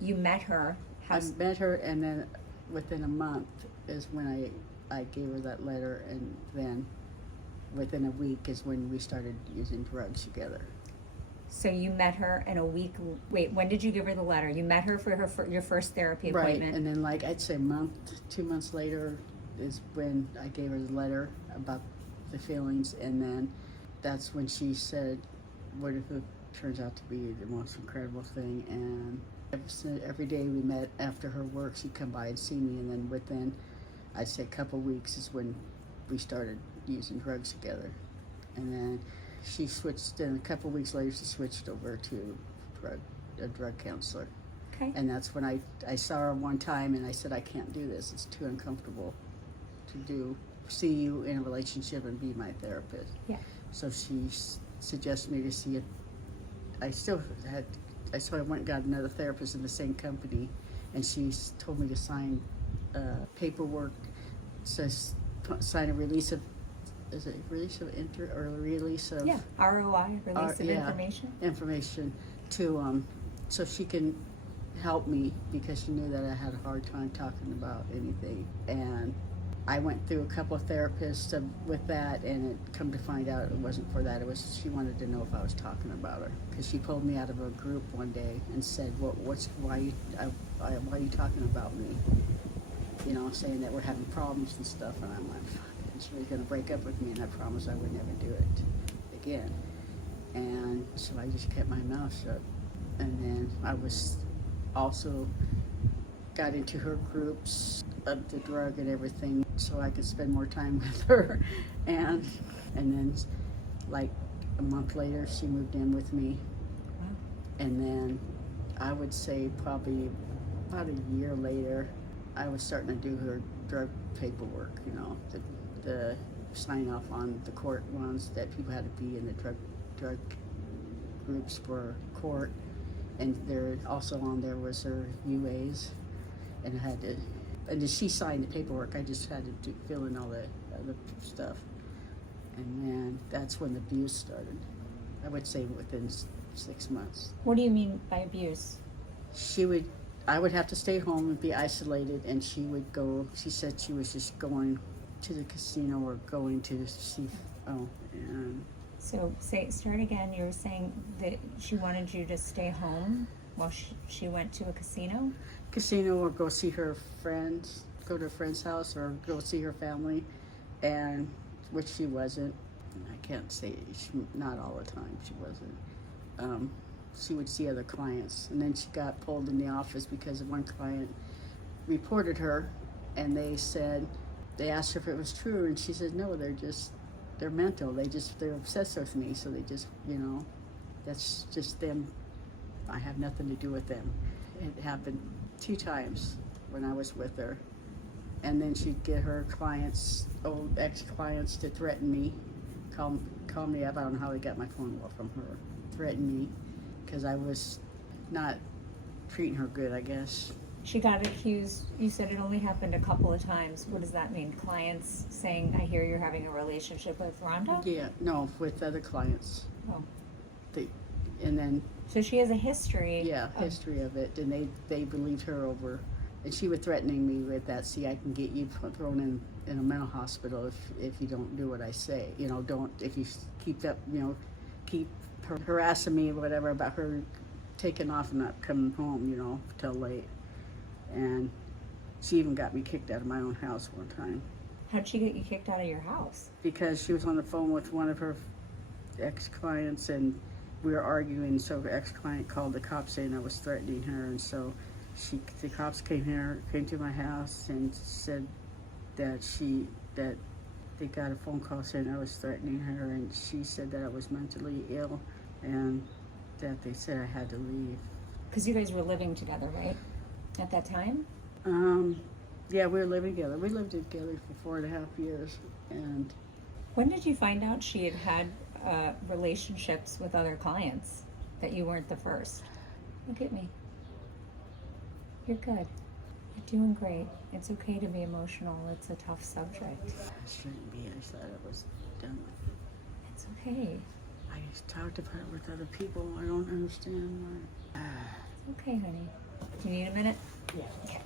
you met her. I met her, and then within a month is when I gave her that letter, and then within a week is when we started using drugs together. So you met her in a week. Wait, when did you give her the letter? You met her for your first therapy appointment. Right, and then like I'd say a month, 2 months later is when I gave her the letter about the feelings, and then that's when she said, what if it turns out to be the most incredible thing? And every day we met after her work, she'd come by and see me, and then within, I'd say a couple weeks is when we started using drugs together. And then she switched, and a couple weeks later she switched over to a drug counselor. Okay. And that's when I saw her one time, and I said, I can't do this. It's too uncomfortable to see you in a relationship and be my therapist. Yeah. So she suggested me to see it. I went and got another therapist in the same company, and she told me to sign paperwork, says sign a release of, is it release of release of ROI, release of information to so she can help me, because she knew that I had a hard time talking about anything. And I went through a couple of therapists with that, and it come to find out it wasn't for that. It was, she wanted to know if I was talking about her, because she pulled me out of a group one day and said, why are you talking about me? You know, saying that we're having problems and stuff. And I'm like, fuck. And she was going to break up with me, and I promised I would never do it again. And so I just kept my mouth shut. And then I was also got into her groups of the drug and everything, so I could spend more time with her. And then like a month later she moved in with me. Wow. And then I would say probably about a year later I was starting to do her drug paperwork, you know, the sign off on the court ones that people had to be in the drug groups for court. And there also on there was her UAs, and I had to, and then she signed the paperwork. I just had to fill in all the other stuff. And then that's when the abuse started. I would say within 6 months. What do you mean by abuse? I would have to stay home and be isolated, and she would go, she said she was just going to the casino or going to see, and So start again. You were saying that she wanted you to stay home while she went to a casino? Casino, or go see her friends, go to a friend's house, or go see her family, and which she wasn't. I can't say, not all the time she wasn't. She would see other clients, and then she got pulled in the office because one client reported her, and they asked her if it was true, and she said no, they're mental, they're obsessed with me, so they just, you know, that's just them. I have nothing to do with them. It happened 2 times when I was with her. And then she'd get her clients, old ex-clients, to threaten me, call me up. I don't know how they got my phone number from her. Threaten me because I was not treating her good, I guess. She got accused, you said it only happened a couple of times. What does that mean? Clients saying, I hear you're having a relationship with Rhonda? Yeah, no, with other clients. Oh. And then... So she has a history. Yeah, history of it. And they believed her over. And she was threatening me with that. See, I can get you thrown in a mental hospital if you don't do what I say. You know, if you keep harassing me or whatever about her taking off and not coming home, you know, till late. And she even got me kicked out of my own house one time. How'd she get you kicked out of your house? Because she was on the phone with one of her ex-clients, and we were arguing, so the ex-client called the cops saying I was threatening her, and so the cops came to my house and said that they got a phone call saying I was threatening her, and she said that I was mentally ill, and that they said I had to leave. Because you guys were living together, right? At that time? Yeah, we were living together. We lived together for 4.5 years. And when did you find out she had relationships with other clients, that you weren't the first? Look at me. You're good. You're doing great. It's okay to be emotional. It's a tough subject. I shouldn't be. I thought I was done with it. It's okay. I talked about it with other people. I don't understand why. It's okay, honey. Do you need a minute? Yeah. Okay.